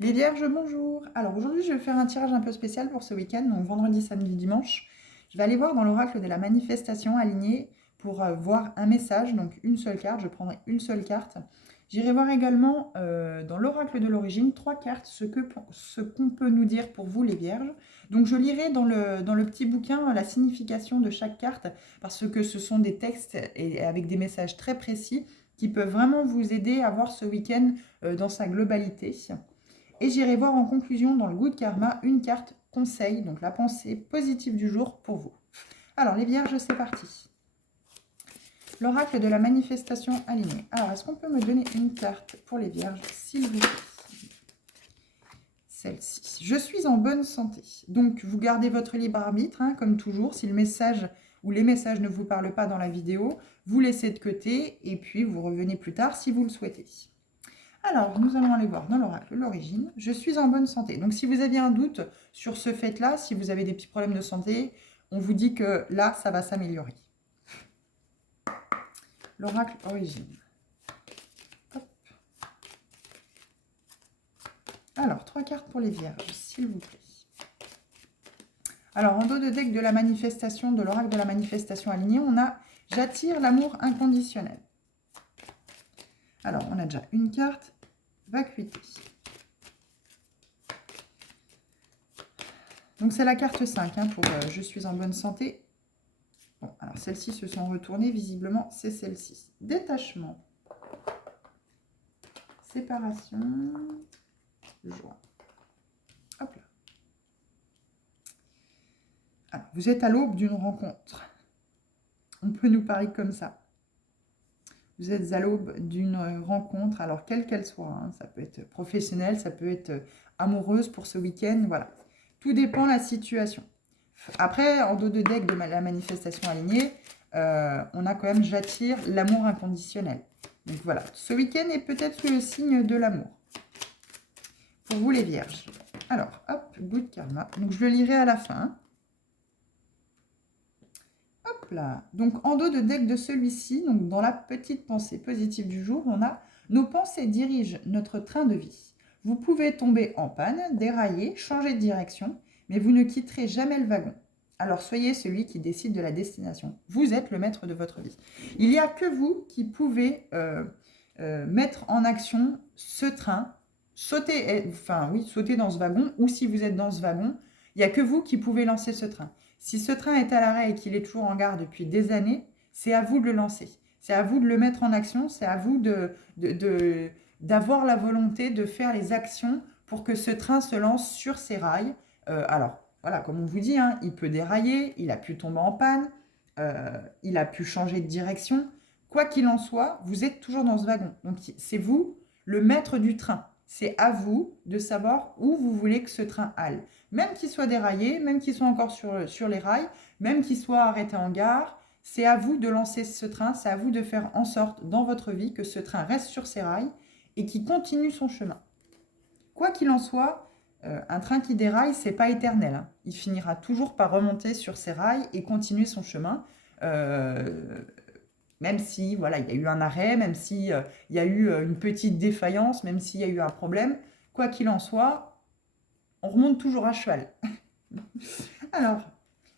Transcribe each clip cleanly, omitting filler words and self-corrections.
Les Vierges, bonjour. Alors aujourd'hui, je vais faire un tirage un peu spécial pour ce week-end, donc vendredi, samedi, dimanche. Je vais aller voir dans l'oracle de la manifestation aligné pour voir un message, donc une seule carte. Je prendrai une seule carte. J'irai voir également dans l'oracle de l'origine trois cartes, ce qu'on peut nous dire pour vous, les Vierges. Donc je lirai dans le petit bouquin la signification de chaque carte parce que ce sont des textes et avec des messages très précis qui peuvent vraiment vous aider à voir ce week-end dans sa globalité. Et j'irai voir en conclusion dans le Good Karma une carte conseil, donc la pensée positive du jour pour vous. Alors les Vierges, c'est parti. L'oracle de la manifestation alignée. Alors, est-ce qu'on peut me donner une carte pour les Vierges, s'il vous plaît? Celle-ci. Je suis en bonne santé. Donc, vous gardez votre libre arbitre, hein, comme toujours. Si le message ou les messages ne vous parlent pas dans la vidéo, vous laissez de côté et puis vous revenez plus tard si vous le souhaitez. Alors, nous allons aller voir dans l'oracle l'origine. Je suis en bonne santé. Donc, si vous aviez un doute sur ce fait-là, si vous avez des petits problèmes de santé, on vous dit que là, ça va s'améliorer. L'oracle origine. Hop. Alors, 3 cartes pour les Vierges, s'il vous plaît. Alors, en dos de deck de la manifestation, de l'oracle de la manifestation alignée, on a « J'attire l'amour inconditionnel ». Alors, on a déjà une carte, vacuité. Donc, c'est la carte 5 hein, pour « Je suis en bonne santé ». Bon, alors celles-ci se sont retournées, visiblement, c'est celle-ci. Détachement, séparation, joie. Hop là. Alors, vous êtes à l'aube d'une rencontre. On peut nous parler comme ça. Vous êtes à l'aube d'une rencontre, alors quelle qu'elle soit. Hein, ça peut être professionnel, ça peut être amoureuse pour ce week-end, voilà. Tout dépend de la situation. Après, en dos de deck de la manifestation alignée, on a quand même « J'attire l'amour inconditionnel ». Donc voilà, ce week-end est peut-être le signe de l'amour. Pour vous les Vierges. Alors, hop, Good Karma. Donc je le lirai à la fin. Hop là. Donc en dos de deck de celui-ci, donc dans la petite pensée positive du jour, on a « Nos pensées dirigent notre train de vie. Vous pouvez tomber en panne, dérailler, changer de direction, mais vous ne quitterez jamais le wagon. Alors soyez celui qui décide de la destination. Vous êtes le maître de votre vie. Il n'y a que vous qui pouvez mettre en action ce train, sauter dans ce wagon, ou si vous êtes dans ce wagon, il n'y a que vous qui pouvez lancer ce train. Si ce train est à l'arrêt et qu'il est toujours en gare depuis des années, c'est à vous de le lancer. C'est à vous de le mettre en action, c'est à vous d'avoir la volonté de faire les actions pour que ce train se lance sur ses rails. Alors, voilà, comme on vous dit, hein, il peut dérailler, il a pu tomber en panne, il a pu changer de direction. Quoi qu'il en soit, vous êtes toujours dans ce wagon. Donc, c'est vous, le maître du train. C'est à vous de savoir où vous voulez que ce train aille. Même qu'il soit déraillé, même qu'il soit encore sur les rails, même qu'il soit arrêté en gare, c'est à vous de lancer ce train, c'est à vous de faire en sorte dans votre vie que ce train reste sur ses rails et qu'il continue son chemin. Quoi qu'il en soit, un train qui déraille, c'est pas éternel. Hein. Il finira toujours par remonter sur ses rails et continuer son chemin. Même si voilà, il y a eu un arrêt, même si il y a eu une petite défaillance, même s'il y a eu un problème, quoi qu'il en soit, on remonte toujours à cheval. Alors,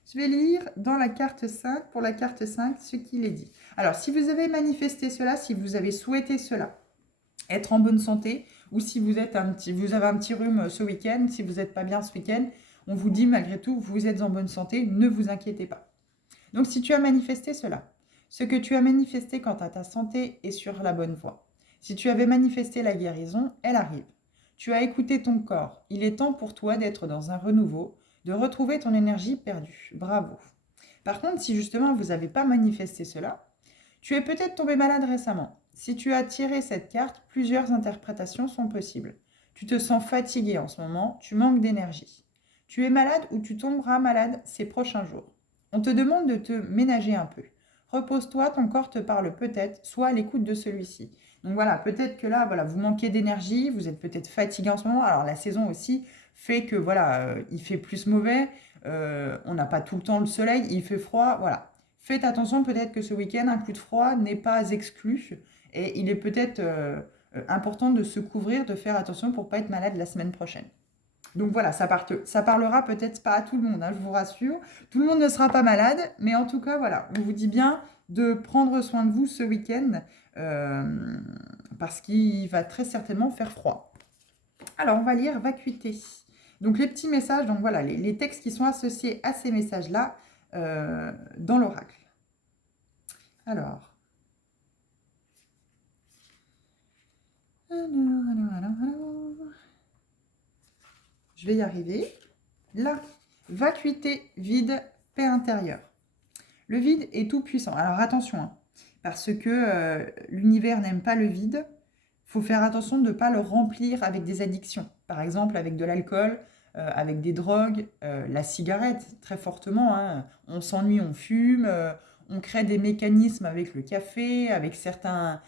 je vais lire dans la carte 5, pour la carte 5, ce qu'il est dit. Alors, si vous avez manifesté cela, si vous avez souhaité cela, être en bonne santé, ou si vous avez un petit rhume ce week-end, si vous n'êtes pas bien ce week-end, on vous dit malgré tout, vous êtes en bonne santé, ne vous inquiétez pas. Donc, si tu as manifesté cela, ce que tu as manifesté quant à ta santé est sur la bonne voie. Si tu avais manifesté la guérison, elle arrive. Tu as écouté ton corps. Il est temps pour toi d'être dans un renouveau, de retrouver ton énergie perdue. Bravo. Par contre, si justement vous n'avez pas manifesté cela, tu es peut-être tombé malade récemment. Si tu as tiré cette carte, plusieurs interprétations sont possibles. Tu te sens fatigué en ce moment, tu manques d'énergie. Tu es malade ou tu tomberas malade ces prochains jours. On te demande de te ménager un peu. Repose-toi, ton corps te parle peut-être, sois à l'écoute de celui-ci. Donc voilà, peut-être que là, voilà, vous manquez d'énergie, vous êtes peut-être fatigué en ce moment. Alors la saison aussi fait que voilà, il fait plus mauvais, on n'a pas tout le temps le soleil, il fait froid, voilà. Faites attention, peut-être que ce week-end, un coup de froid n'est pas exclu et il est peut-être important de se couvrir, de faire attention pour ne pas être malade la semaine prochaine. Donc voilà, ça parlera peut-être pas à tout le monde, hein, je vous rassure. Tout le monde ne sera pas malade, mais en tout cas, voilà, on vous dit bien de prendre soin de vous ce week-end parce qu'il va très certainement faire froid. Alors, on va lire vacuité. Donc, les petits messages, donc voilà, les textes qui sont associés à ces messages-là dans l'oracle. Alors. Je vais y arriver. Là, vacuité, vide, paix intérieure. Le vide est tout puissant. Alors attention, hein, parce que l'univers n'aime pas le vide. Il faut faire attention de ne pas le remplir avec des addictions. Par exemple, avec de l'alcool, avec des drogues, la cigarette, très fortement. Hein. On s'ennuie, on fume, on crée des mécanismes avec le café, avec certains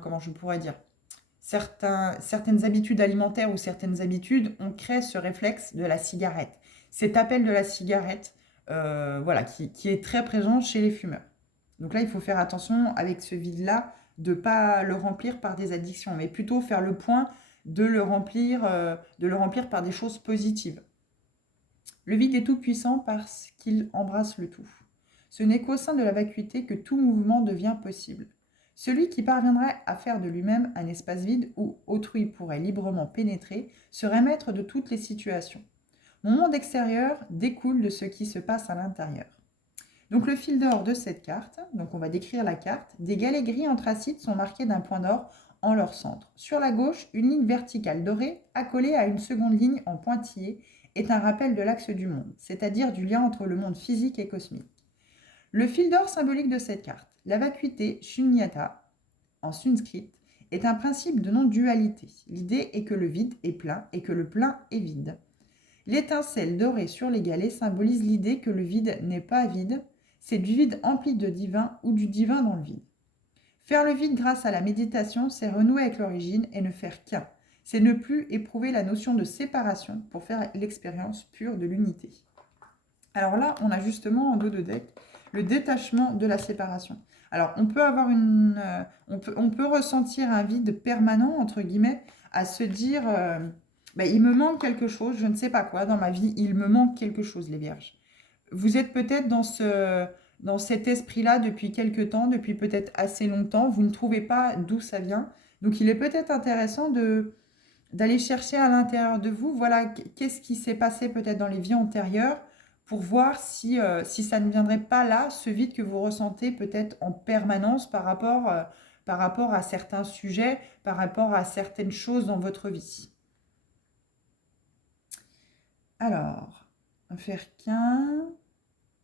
comment je pourrais dire, certaines habitudes alimentaires ou certaines habitudes, on crée ce réflexe de la cigarette. Cet appel de la cigarette, voilà, qui est très présent chez les fumeurs. Donc là, il faut faire attention avec ce vide-là, de ne pas le remplir par des addictions, mais plutôt faire le point de le remplir par des choses positives. Le vide est tout puissant parce qu'il embrasse le tout. Ce n'est qu'au sein de la vacuité que tout mouvement devient possible. Celui qui parviendrait à faire de lui-même un espace vide où autrui pourrait librement pénétrer serait maître de toutes les situations. Mon monde extérieur découle de ce qui se passe à l'intérieur. Donc le fil d'or de cette carte, donc on va décrire la carte, des galets gris anthracite sont marqués d'un point d'or en leur centre. Sur la gauche, une ligne verticale dorée, accolée à une seconde ligne en pointillé, est un rappel de l'axe du monde, c'est-à-dire du lien entre le monde physique et cosmique. Le fil d'or symbolique de cette carte, la vacuité shunyata, en sanskrit, est un principe de non-dualité. L'idée est que le vide est plein et que le plein est vide. L'étincelle dorée sur les galets symbolise l'idée que le vide n'est pas vide, c'est du vide empli de divin ou du divin dans le vide. Faire le vide grâce à la méditation, c'est renouer avec l'origine et ne faire qu'un. C'est ne plus éprouver la notion de séparation pour faire l'expérience pure de l'unité. Alors là, on a justement en dos de deck le détachement de la séparation. Alors, on peut avoir on peut ressentir un vide permanent, entre guillemets, à se dire il me manque quelque chose, je ne sais pas quoi dans ma vie, il me manque quelque chose, les vierges. Vous êtes peut-être dans cet esprit-là depuis quelque temps, depuis peut-être assez longtemps, vous ne trouvez pas d'où ça vient. Donc, il est peut-être intéressant d'aller chercher à l'intérieur de vous, voilà, qu'est-ce qui s'est passé peut-être dans les vies antérieures, pour voir si ça ne viendrait pas là, ce vide que vous ressentez peut-être en permanence par rapport à certains sujets, par rapport à certaines choses dans votre vie. Alors, faire qu'un.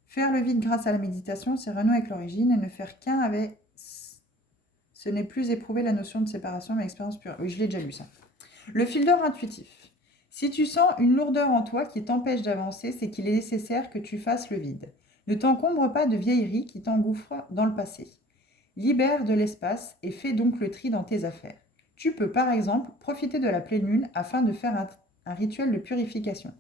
Faire le vide grâce à la méditation, c'est renouer avec l'origine, et ne faire qu'un avec. Ce n'est plus éprouver la notion de séparation, mais expérience pure. Oui, je l'ai déjà lu ça. Le fil d'or intuitif. Si tu sens une lourdeur en toi qui t'empêche d'avancer, c'est qu'il est nécessaire que tu fasses le vide. Ne t'encombre pas de vieilleries qui t'engouffrent dans le passé. Libère de l'espace et fais donc le tri dans tes affaires. Tu peux par exemple profiter de la pleine lune afin de faire un rituel de purification.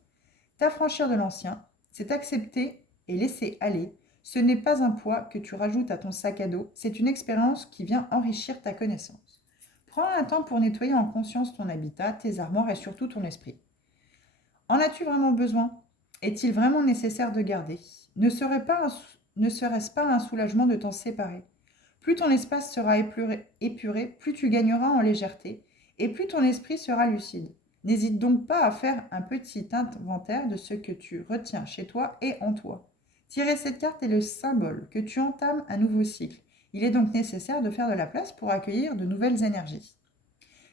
T'affranchir de l'ancien, c'est accepter et laisser aller. Ce n'est pas un poids que tu rajoutes à ton sac à dos, c'est une expérience qui vient enrichir ta connaissance. Prends un temps pour nettoyer en conscience ton habitat, tes armoires et surtout ton esprit. En as-tu vraiment besoin? Est-il vraiment nécessaire de garder? Ne serait-ce pas un soulagement de t'en séparer? Plus ton espace sera épuré, plus tu gagneras en légèreté et plus ton esprit sera lucide. N'hésite donc pas à faire un petit inventaire de ce que tu retiens chez toi et en toi. Tirer cette carte est le symbole que tu entames un nouveau cycle. Il est donc nécessaire de faire de la place pour accueillir de nouvelles énergies.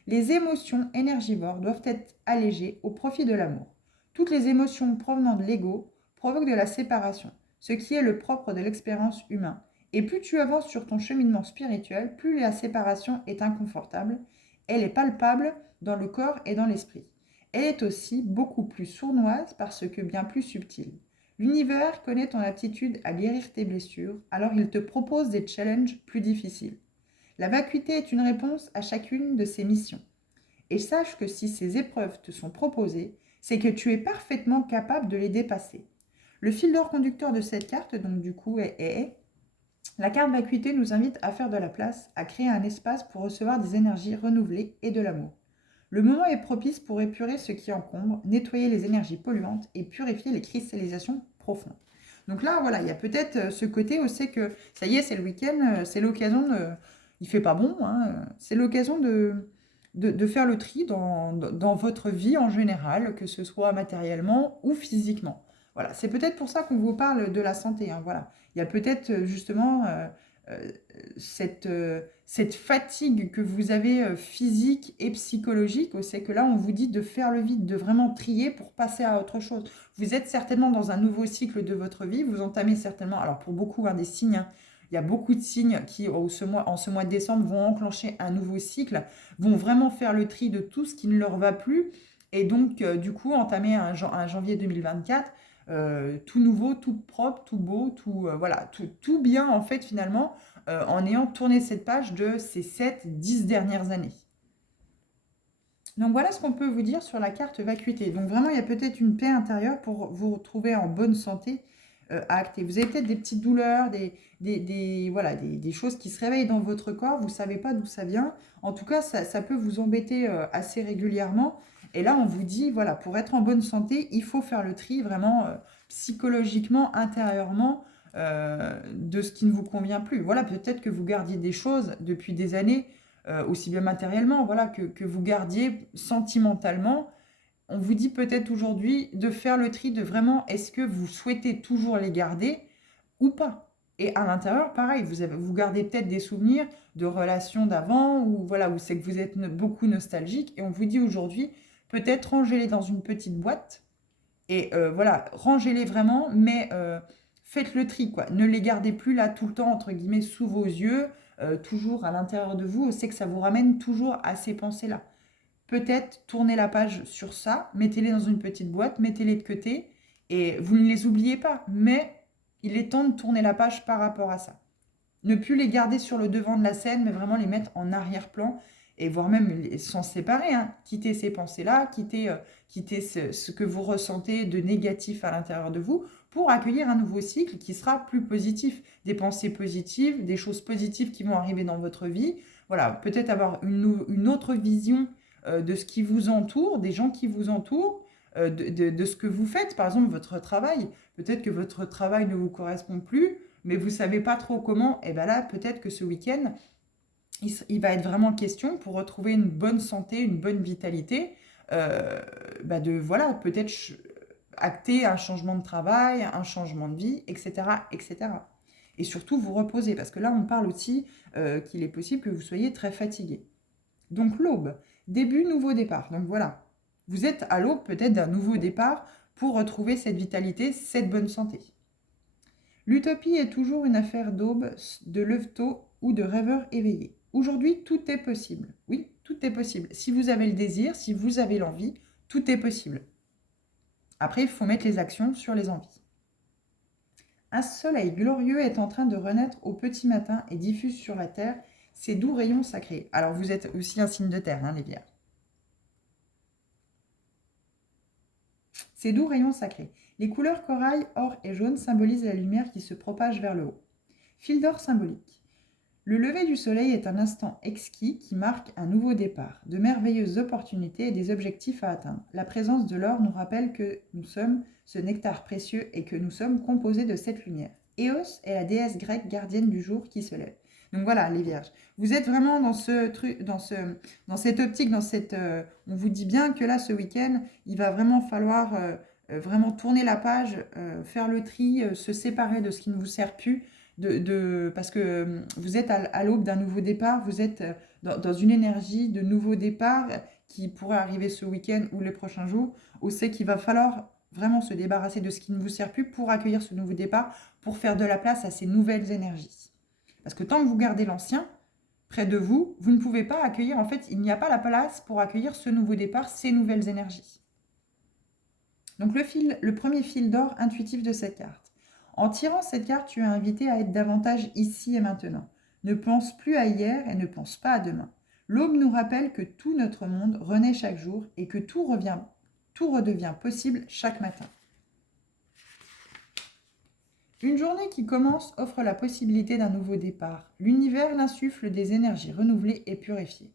Les émotions énergivores doivent être allégées au profit de l'amour. Toutes les émotions provenant de l'ego provoquent de la séparation, ce qui est le propre de l'expérience humaine. Et plus tu avances sur ton cheminement spirituel, plus la séparation est inconfortable. Elle est palpable dans le corps et dans l'esprit. Elle est aussi beaucoup plus sournoise parce que bien plus subtile. L'univers connaît ton aptitude à guérir tes blessures, alors il te propose des challenges plus difficiles. La vacuité est une réponse à chacune de ces missions. Et sache que si ces épreuves te sont proposées, c'est que tu es parfaitement capable de les dépasser. Le fil d'or conducteur de cette carte, donc du coup, est La carte vacuité nous invite à faire de la place, à créer un espace pour recevoir des énergies renouvelées et de l'amour. Le moment est propice pour épurer ce qui encombre, nettoyer les énergies polluantes et purifier les cristallisations profondes. Donc là, voilà, il y a peut-être ce côté aussi que ça y est, c'est le week-end, c'est l'occasion de. Il fait pas bon, hein, c'est l'occasion de faire le tri dans votre vie en général, que ce soit matériellement ou physiquement. Voilà, c'est peut-être pour ça qu'on vous parle de la santé. Hein, voilà. Il y a peut-être justement euh, cette fatigue que vous avez physique et psychologique, c'est que là, on vous dit de faire le vide, de vraiment trier pour passer à autre chose. Vous êtes certainement dans un nouveau cycle de votre vie, vous entamez certainement, alors pour beaucoup, des signes, hein, il y a beaucoup de signes qui, en ce mois de décembre, vont enclencher un nouveau cycle, vont vraiment faire le tri de tout ce qui ne leur va plus, et donc, du coup, entamer un janvier 2024 tout nouveau, tout propre, tout beau, tout, voilà, tout bien en fait finalement, en ayant tourné cette page de ces 7, 10 dernières années. Donc voilà ce qu'on peut vous dire sur la carte vacuité. Donc vraiment, il y a peut-être une paix intérieure pour vous retrouver en bonne santé à acter. Vous avez peut-être des petites douleurs, voilà, des choses qui se réveillent dans votre corps, vous ne savez pas d'où ça vient. En tout cas, ça peut vous embêter assez régulièrement. Et là, on vous dit, voilà, pour être en bonne santé, il faut faire le tri vraiment psychologiquement, intérieurement, de ce qui ne vous convient plus. Voilà, peut-être que vous gardiez des choses depuis des années aussi bien matériellement, voilà, que vous gardiez sentimentalement. On vous dit peut-être aujourd'hui de faire le tri de vraiment est-ce que vous souhaitez toujours les garder ou pas. Et à l'intérieur, pareil, vous gardez peut-être des souvenirs de relations d'avant ou voilà, où c'est que vous êtes beaucoup nostalgique et on vous dit aujourd'hui peut-être rangez-les dans une petite boîte et voilà, rangez-les vraiment, mais faites le tri, quoi. Ne les gardez plus là tout le temps, entre guillemets, sous vos yeux, toujours à l'intérieur de vous. C'est que ça vous ramène toujours à ces pensées-là. Peut-être tournez la page sur ça, mettez-les dans une petite boîte, mettez-les de côté, et vous ne les oubliez pas. Mais il est temps de tourner la page par rapport à ça. Ne plus les garder sur le devant de la scène, mais vraiment les mettre en arrière-plan et voire même s'en séparer. Hein. Quitter ces pensées-là, quitter ce que vous ressentez de négatif à l'intérieur de vous pour accueillir un nouveau cycle qui sera plus positif. Des pensées positives, des choses positives qui vont arriver dans votre vie. Voilà, peut-être avoir une autre vision de ce qui vous entoure, des gens qui vous entourent, de ce que vous faites. Par exemple, votre travail. Peut-être que votre travail ne vous correspond plus mais vous ne savez pas trop comment, et bien là, peut-être que ce week-end, il va être vraiment question pour retrouver une bonne santé, une bonne vitalité, de voilà, peut-être acter un changement de travail, un changement de vie, etc., etc. Et surtout vous reposer, parce que là, on parle aussi qu'il est possible que vous soyez très fatigué. Donc l'aube, début, nouveau départ. Donc voilà, vous êtes à l'aube peut-être d'un nouveau départ pour retrouver cette vitalité, cette bonne santé. L'utopie est toujours une affaire d'aube, de lève-tôt ou de rêveur éveillé. Aujourd'hui, tout est possible. Oui, tout est possible. Si vous avez le désir, si vous avez l'envie, tout est possible. Après, il faut mettre les actions sur les envies. Un soleil glorieux est en train de renaître au petit matin et diffuse sur la terre ses doux rayons sacrés. Alors, vous êtes aussi un signe de terre, hein, les Vierges. Ces doux rayons sacrés. Les couleurs corail, or et jaune symbolisent la lumière qui se propage vers le haut. Fil d'or symbolique. Le lever du soleil est un instant exquis qui marque un nouveau départ, de merveilleuses opportunités et des objectifs à atteindre. La présence de l'or nous rappelle que nous sommes ce nectar précieux et que nous sommes composés de cette lumière. Eos est la déesse grecque gardienne du jour qui se lève. Donc voilà, les vierges. Vous êtes vraiment dans ce truc, dans cette optique, on vous dit bien que là, ce week-end, il va vraiment falloir vraiment tourner la page, faire le tri, se séparer de ce qui ne vous sert plus, parce que vous êtes à l'aube d'un nouveau départ, vous êtes dans une énergie de nouveau départ qui pourrait arriver ce week-end ou les prochains jours, où c'est qu'il va falloir vraiment se débarrasser de ce qui ne vous sert plus pour accueillir ce nouveau départ, pour faire de la place à ces nouvelles énergies. Parce que tant que vous gardez l'ancien près de vous, vous ne pouvez pas accueillir, en fait, il n'y a pas la place pour accueillir ce nouveau départ, ces nouvelles énergies. Donc le premier fil d'or intuitif de cette carte. En tirant cette carte, tu es invité à être davantage ici et maintenant. Ne pense plus à hier et ne pense pas à demain. L'aube nous rappelle que tout notre monde renaît chaque jour et que tout redevient possible chaque matin. Une journée qui commence offre la possibilité d'un nouveau départ. L'univers l'insuffle des énergies renouvelées et purifiées.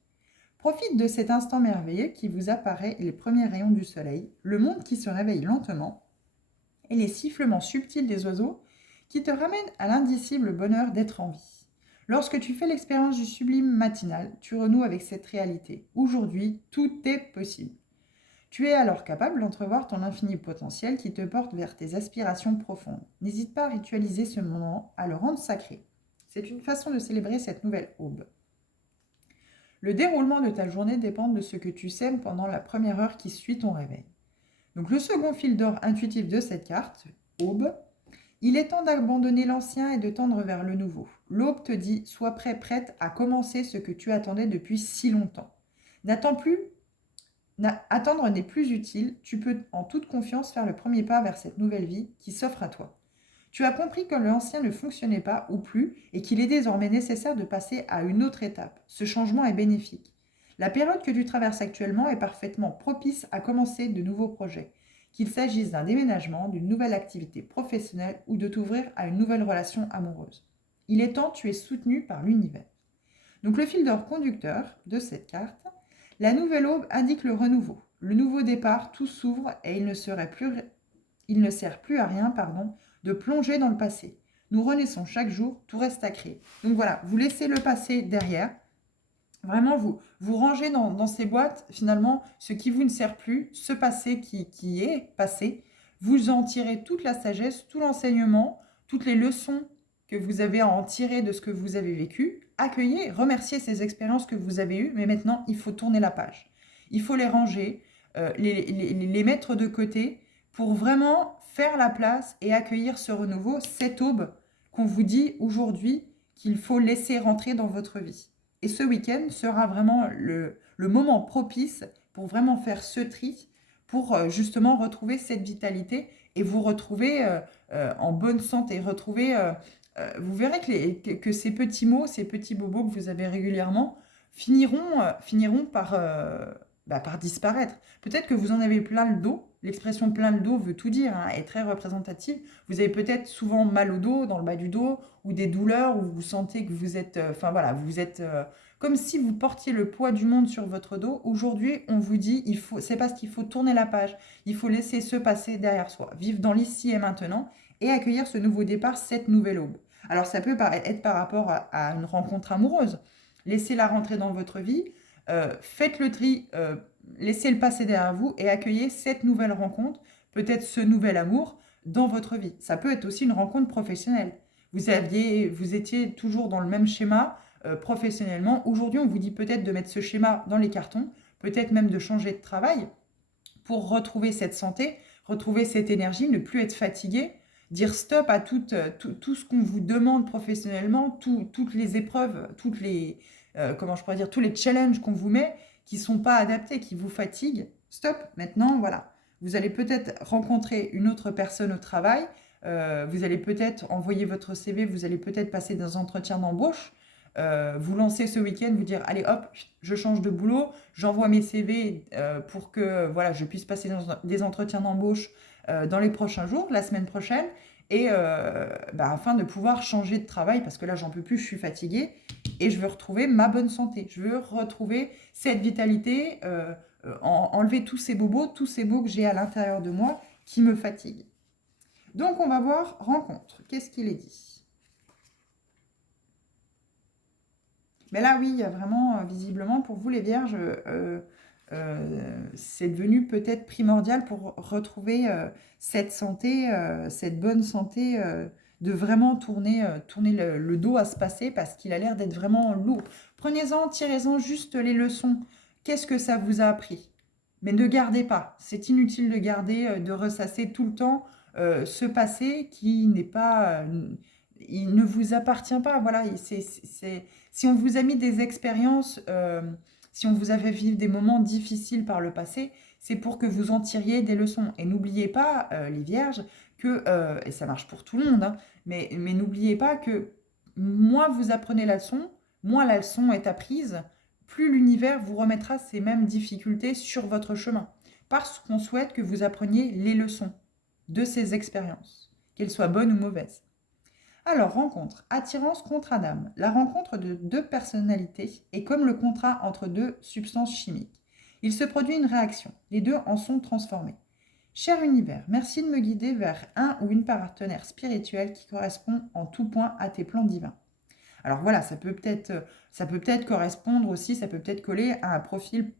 Profite de cet instant merveilleux qui vous apparaît les premiers rayons du soleil, le monde qui se réveille lentement et les sifflements subtils des oiseaux qui te ramènent à l'indicible bonheur d'être en vie. Lorsque tu fais l'expérience du sublime matinal, tu renoues avec cette réalité. Aujourd'hui, tout est possible. Tu es alors capable d'entrevoir ton infini potentiel qui te porte vers tes aspirations profondes. N'hésite pas à ritualiser ce moment, à le rendre sacré. C'est une façon de célébrer cette nouvelle aube. Le déroulement de ta journée dépend de ce que tu sèmes pendant la première heure qui suit ton réveil. Donc le second fil d'or intuitif de cette carte, aube, il est temps d'abandonner l'ancien et de tendre vers le nouveau. L'aube te dit, sois prêt, prête à commencer ce que tu attendais depuis si longtemps. N'attends plus, attendre n'est plus utile, tu peux en toute confiance faire le premier pas vers cette nouvelle vie qui s'offre à toi. Tu as compris que l'ancien ne fonctionnait pas ou plus et qu'il est désormais nécessaire de passer à une autre étape. Ce changement est bénéfique. La période que tu traverses actuellement est parfaitement propice à commencer de nouveaux projets, qu'il s'agisse d'un déménagement, d'une nouvelle activité professionnelle ou de t'ouvrir à une nouvelle relation amoureuse. Il est temps, tu es soutenu par l'univers. Donc le fil d'or conducteur de cette carte, la nouvelle aube indique le renouveau. Le nouveau départ, tout s'ouvre et il ne sert plus à rien, de plonger dans le passé. Nous renaissons chaque jour, tout reste à créer. Donc voilà, vous laissez le passé derrière. Vraiment, vous rangez dans ces boîtes, finalement, ce qui vous ne sert plus, ce passé qui est passé. Vous en tirez toute la sagesse, tout l'enseignement, toutes les leçons que vous avez à en tirer de ce que vous avez vécu. Accueillez, remerciez ces expériences que vous avez eues, mais maintenant, il faut tourner la page. Il faut les ranger, les mettre de côté pour vraiment faire la place et accueillir ce renouveau, cette aube qu'on vous dit aujourd'hui qu'il faut laisser rentrer dans votre vie. Et ce week-end sera vraiment le moment propice pour vraiment faire ce tri, pour justement retrouver cette vitalité et vous retrouver en bonne santé. Vous verrez que ces petits mots, ces petits bobos que vous avez régulièrement finiront par disparaître. Peut-être que vous en avez plein le dos. L'expression plein le dos veut tout dire, hein, est très représentative. Vous avez peut-être souvent mal au dos, dans le bas du dos, ou des douleurs, où vous sentez que vous êtes... vous êtes comme si vous portiez le poids du monde sur votre dos. Aujourd'hui, on vous dit, c'est parce qu'il faut tourner la page. Il faut laisser ce passé derrière soi, vivre dans l'ici et maintenant, et accueillir ce nouveau départ, cette nouvelle aube. Alors, ça peut être par rapport à une rencontre amoureuse. Laissez-la rentrer dans votre vie. Faites le tri, laissez le passé derrière vous et accueillez cette nouvelle rencontre, peut-être ce nouvel amour dans votre vie. Ça peut être aussi une rencontre professionnelle. Vous étiez toujours dans le même schéma professionnellement. Aujourd'hui, on vous dit peut-être de mettre ce schéma dans les cartons, peut-être même de changer de travail pour retrouver cette santé, retrouver cette énergie, ne plus être fatigué, dire stop à tout ce qu'on vous demande professionnellement, toutes les épreuves, tous les challenges qu'on vous met qui ne sont pas adaptés, qui vous fatiguent. Stop, maintenant, voilà. Vous allez peut-être rencontrer une autre personne au travail, vous allez peut-être envoyer votre CV, vous allez peut-être passer des entretiens d'embauche, vous lancer ce week-end, vous dire allez hop, je change de boulot, j'envoie mes CV pour que je puisse passer des entretiens d'embauche dans les prochains jours, la semaine prochaine, et afin de pouvoir changer de travail, parce que là j'en peux plus, je suis fatiguée, et je veux retrouver ma bonne santé, je veux retrouver cette vitalité, enlever tous ces bobos, tous ces mots que j'ai à l'intérieur de moi qui me fatiguent. Donc on va voir rencontre, qu'est-ce qu'il est dit ? Mais là, oui, il y a vraiment, visiblement, pour vous les vierges, c'est devenu peut-être primordial pour retrouver cette santé, cette bonne santé, de vraiment tourner le dos à ce passé parce qu'il a l'air d'être vraiment lourd. Prenez-en, tirez-en juste les leçons. Qu'est-ce que ça vous a appris ? Mais ne gardez pas. C'est inutile de garder, de ressasser tout le temps ce passé qui n'est pas... il ne vous appartient pas. Voilà, si on vous a mis des expériences, si on vous a fait vivre des moments difficiles par le passé, c'est pour que vous en tiriez des leçons. Et n'oubliez pas, les vierges, que, et ça marche pour tout le monde, hein, mais n'oubliez pas que moins vous apprenez la leçon, moins la leçon est apprise, plus l'univers vous remettra ces mêmes difficultés sur votre chemin. Parce qu'on souhaite que vous appreniez les leçons de ces expériences, qu'elles soient bonnes ou mauvaises. Alors, rencontre, attirance, contrat d'âme. La rencontre de deux personnalités est comme le contrat entre deux substances chimiques. Il se produit une réaction. Les deux en sont transformés. Cher univers, merci de me guider vers un ou une partenaire spirituelle qui correspond en tout point à tes plans divins. Alors voilà, ça peut peut-être correspondre aussi, ça peut peut-être coller à un profil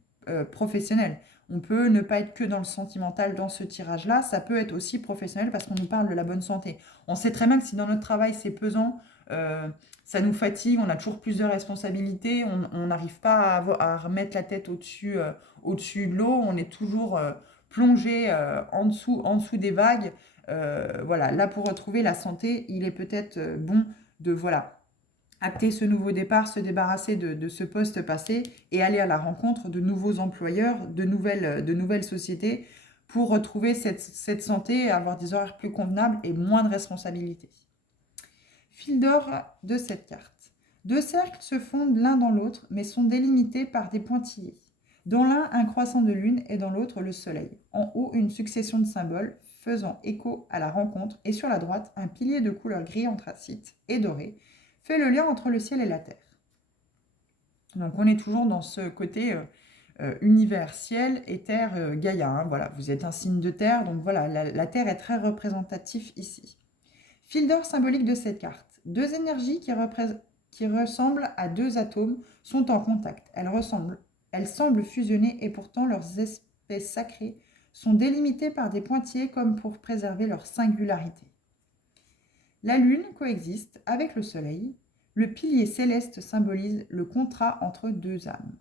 professionnel. On peut ne pas être que dans le sentimental dans ce tirage-là, ça peut être aussi professionnel parce qu'on nous parle de la bonne santé. On sait très bien que si dans notre travail c'est pesant, euh, ça nous fatigue, on a toujours plus de responsabilités, on n'arrive pas à remettre la tête au-dessus de l'eau, on est toujours plongé en dessous des vagues. Voilà, là pour retrouver la santé, il est peut-être bon de voilà, acter ce nouveau départ, se débarrasser de ce poste passé et aller à la rencontre de nouveaux employeurs, de nouvelles sociétés pour retrouver cette santé, avoir des horaires plus convenables et moins de responsabilités. Fil d'or de cette carte. Deux cercles se fondent l'un dans l'autre mais sont délimités par des pointillés. Dans l'un, un croissant de lune et dans l'autre, le soleil. En haut, une succession de symboles faisant écho à la rencontre et sur la droite, un pilier de couleur gris anthracite et doré fait le lien entre le ciel et la terre. Donc on est toujours dans ce côté univers, ciel et terre, Gaïa. Hein, voilà, vous êtes un signe de terre, donc voilà, la terre est très représentative ici. Fil d'or symbolique de cette carte. Deux énergies qui ressemblent à deux atomes sont en contact. Elles semblent fusionner et pourtant leurs espèces sacrées sont délimitées par des pointillés comme pour préserver leur singularité. La lune coexiste avec le soleil. Le pilier céleste symbolise le contrat entre deux âmes.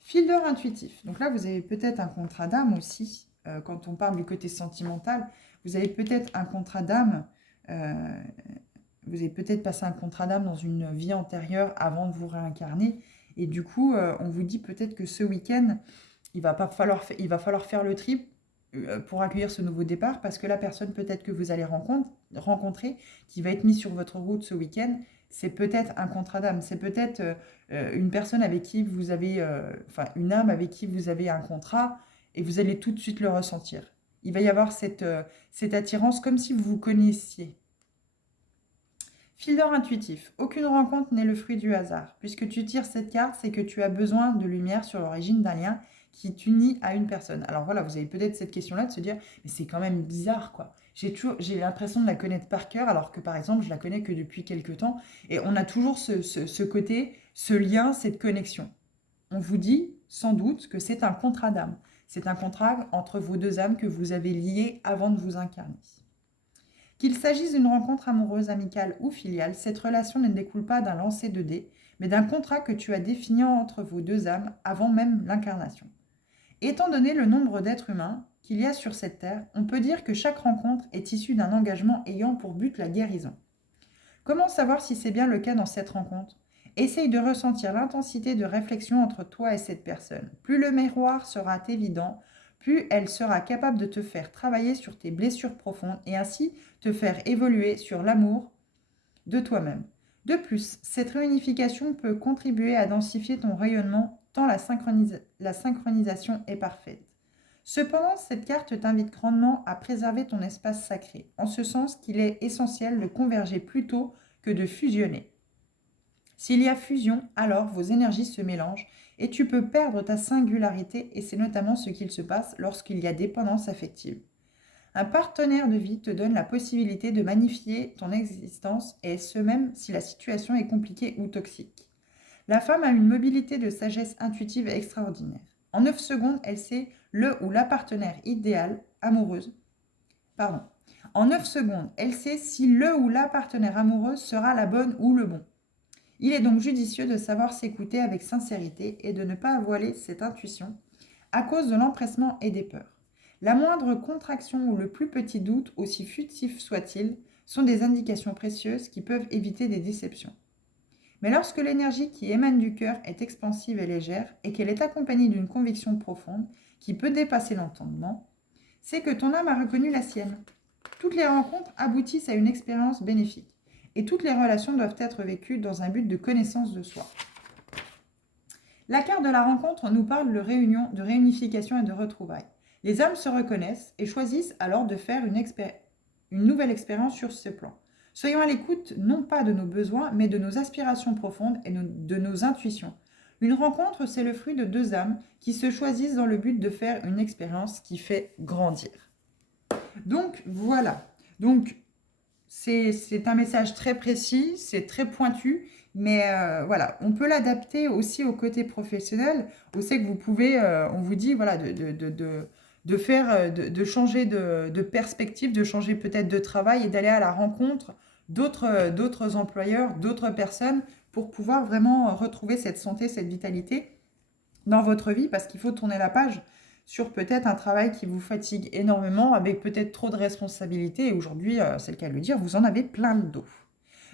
Fil d'or intuitif. Donc là, vous avez peut-être un contrat d'âme aussi. Quand on parle du côté sentimental, vous avez peut-être un contrat d'âme. Vous avez peut-être passé un contrat d'âme dans une vie antérieure avant de vous réincarner. Et du coup, on vous dit peut-être que ce week-end, il va falloir faire le trip pour accueillir ce nouveau départ parce que la personne peut-être que vous allez rencontrer, qui va être mise sur votre route ce week-end, c'est peut-être un contrat d'âme, c'est peut-être une personne avec qui vous avez, une âme avec qui vous avez un contrat et vous allez tout de suite le ressentir. Il va y avoir cette attirance comme si vous vous connaissiez. Fil d'or intuitif. Aucune rencontre n'est le fruit du hasard. Puisque tu tires cette carte, c'est que tu as besoin de lumière sur l'origine d'un lien qui t'unit à une personne. Alors voilà, vous avez peut-être cette question-là de se dire, mais c'est quand même bizarre, quoi. J'ai l'impression de la connaître par cœur, alors que par exemple, je la connais que depuis quelques temps. Et on a toujours ce côté, ce lien, cette connexion. On vous dit sans doute que c'est un contrat d'âme. C'est un contrat entre vos deux âmes que vous avez liées avant de vous incarner. Qu'il s'agisse d'une rencontre amoureuse, amicale ou filiale, cette relation ne découle pas d'un lancer de dés, mais d'un contrat que tu as défini entre vos deux âmes avant même l'incarnation. Étant donné le nombre d'êtres humains qu'il y a sur cette terre, on peut dire que chaque rencontre est issue d'un engagement ayant pour but la guérison. Comment savoir si c'est bien le cas dans cette rencontre ? Essaye de ressentir l'intensité de réflexion entre toi et cette personne. Plus le miroir sera évident, plus elle sera capable de te faire travailler sur tes blessures profondes et ainsi te faire évoluer sur l'amour de toi-même. De plus, cette réunification peut contribuer à densifier ton rayonnement tant la synchronisation est parfaite. Cependant, cette carte t'invite grandement à préserver ton espace sacré, en ce sens qu'il est essentiel de converger plutôt que de fusionner. S'il y a fusion, alors vos énergies se mélangent et tu peux perdre ta singularité et c'est notamment ce qu'il se passe lorsqu'il y a dépendance affective. Un partenaire de vie te donne la possibilité de magnifier ton existence et ce même si la situation est compliquée ou toxique. La femme a une mobilité de sagesse intuitive extraordinaire. En 9 secondes, elle sait le ou la partenaire idéale amoureuse. En 9 secondes, elle sait si le ou la partenaire amoureuse sera la bonne ou le bon. Il est donc judicieux de savoir s'écouter avec sincérité et de ne pas voiler cette intuition à cause de l'empressement et des peurs. La moindre contraction ou le plus petit doute, aussi futif soit-il, sont des indications précieuses qui peuvent éviter des déceptions. Mais lorsque l'énergie qui émane du cœur est expansive et légère et qu'elle est accompagnée d'une conviction profonde qui peut dépasser l'entendement, c'est que ton âme a reconnu la sienne. Toutes les rencontres aboutissent à une expérience bénéfique et toutes les relations doivent être vécues dans un but de connaissance de soi. La carte de la rencontre nous parle de réunion, de réunification et de retrouvailles. Les âmes se reconnaissent et choisissent alors de faire une nouvelle expérience sur ce plan. Soyons à l'écoute non pas de nos besoins, mais de nos aspirations profondes et de nos intuitions. Une rencontre, c'est le fruit de deux âmes qui se choisissent dans le but de faire une expérience qui fait grandir. Donc voilà. Donc c'est un message très précis, c'est très pointu, mais voilà, on peut l'adapter aussi au côté professionnel. On sait que vous pouvez, on vous dit voilà, de faire, de changer de perspective, de changer peut-être de travail et d'aller à la rencontre d'autres employeurs, d'autres personnes pour pouvoir vraiment retrouver cette santé, cette vitalité dans votre vie parce qu'il faut tourner la page sur peut-être un travail qui vous fatigue énormément avec peut-être trop de responsabilités et aujourd'hui, c'est le cas de le dire, vous en avez plein le dos.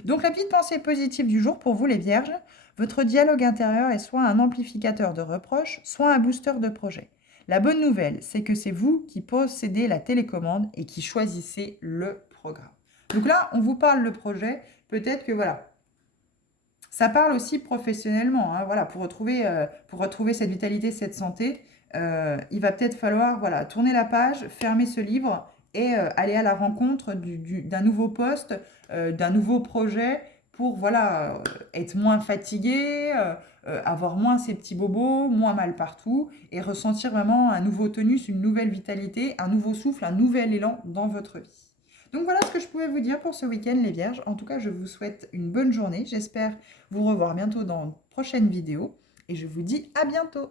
Donc la petite pensée positive du jour pour vous les vierges, votre dialogue intérieur est soit un amplificateur de reproches, soit un booster de projet. La bonne nouvelle, c'est que c'est vous qui possédez la télécommande et qui choisissez le programme. Donc là, on vous parle le projet, peut-être que voilà, ça parle aussi professionnellement, hein, voilà, pour retrouver cette vitalité, cette santé, il va peut-être falloir voilà, tourner la page, fermer ce livre et aller à la rencontre d'un nouveau poste, d'un nouveau projet pour voilà, être moins fatigué, avoir moins ces petits bobos, moins mal partout et ressentir vraiment un nouveau tonus, une nouvelle vitalité, un nouveau souffle, un nouvel élan dans votre vie. Donc voilà ce que je pouvais vous dire pour ce week-end les vierges. En tout cas, je vous souhaite une bonne journée. J'espère vous revoir bientôt dans une prochaine vidéo et je vous dis à bientôt.